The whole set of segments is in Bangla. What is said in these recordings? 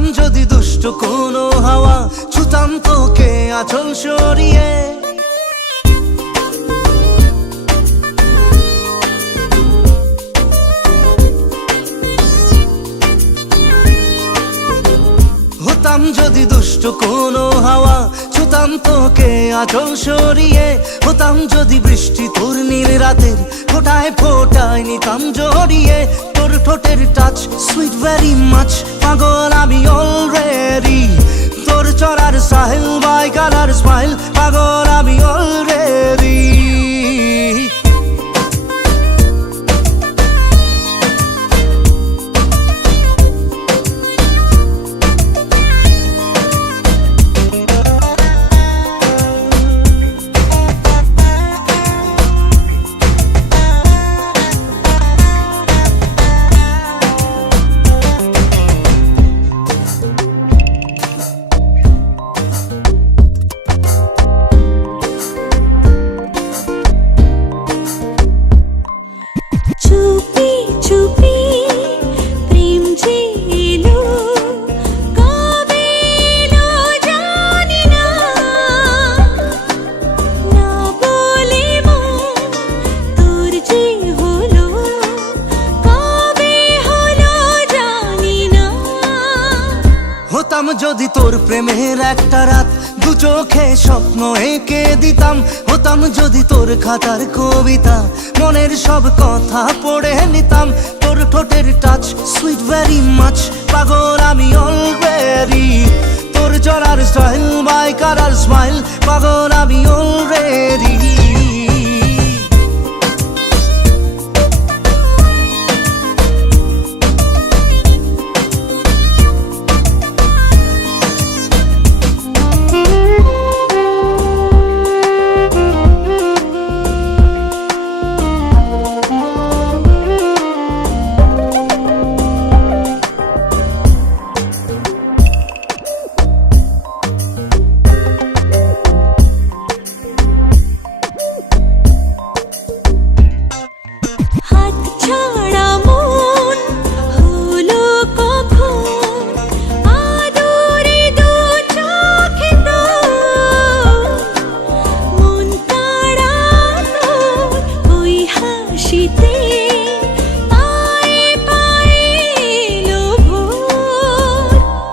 হতাম যদি দুষ্ট কোনো হাওয়া, ছুতাম তোকে আঁচল সরিয়ে। হতাম যদি দুষ্ট কোনো হাওয়া, ছুতাম তোকে আঁচল সরিয়ে। হতাম যদি বৃষ্টি তোর নীল রাতের ফোটায় ফোটায় নিতাম জড়িয়ে। তোর ঠোঁটের টাচ সুইট ভেরি মাচ, পাগল আমি অলরেডি। তোর চড়ার সাহেল বাই কালার স্মাইল, পাগল আমি অলরেডি। হতাম যদি তোর প্রেমের একটা রাত, দু চোখে স্বপ্ন এঁকে দিতাম। হতাম যদি তোর খাতার কবিতা, মনের সব কথা পড়ে নিতাম। তোর ঠোঁটের টাচ সুইট ভেরি মাচ, পাগল আমি অলরেডি। তোর চড়ার স্টাইল বাই কালার স্মাইল, পাগল আমি অলরেডি।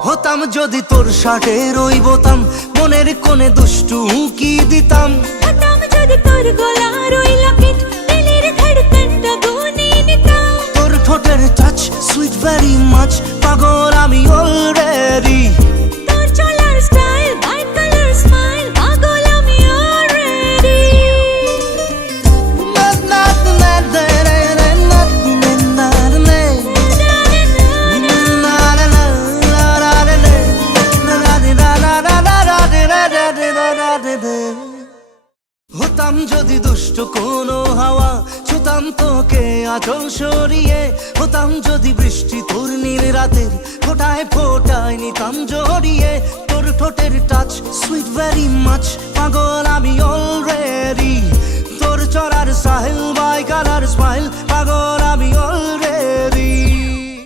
হতাম যদি তোর শার্টের ওই বোতাম, মনের কোণে দুষ্টু উকি দিতাম। হতাম যদি তোর গলার ওই লকেট, দিলের ধড়কনটা গুনে নিতাম। তোর ঠোঁটের টাচ সুইট ভেরি মাচ, পাগল আমি অলরেডি। তোর চলার স্টাইল বাই কালার স্মাইল, পাগল আমি অলরেডি। হতাম যদি দুষ্ট কোনো হাওয়া, ছুতাম তোকে আঁচল সরিয়ে। হতাম যদি বৃষ্টি তোর নীল রাতের ফোটায় ফোটায় নিতাম জড়িয়ে। তোর ঠোঁটের টাচ সুইট ভেরি মাচ, পাগল আমি অলরেডি। তোর চড়ার সাহেল বাই কালার স্মাইল, পাগল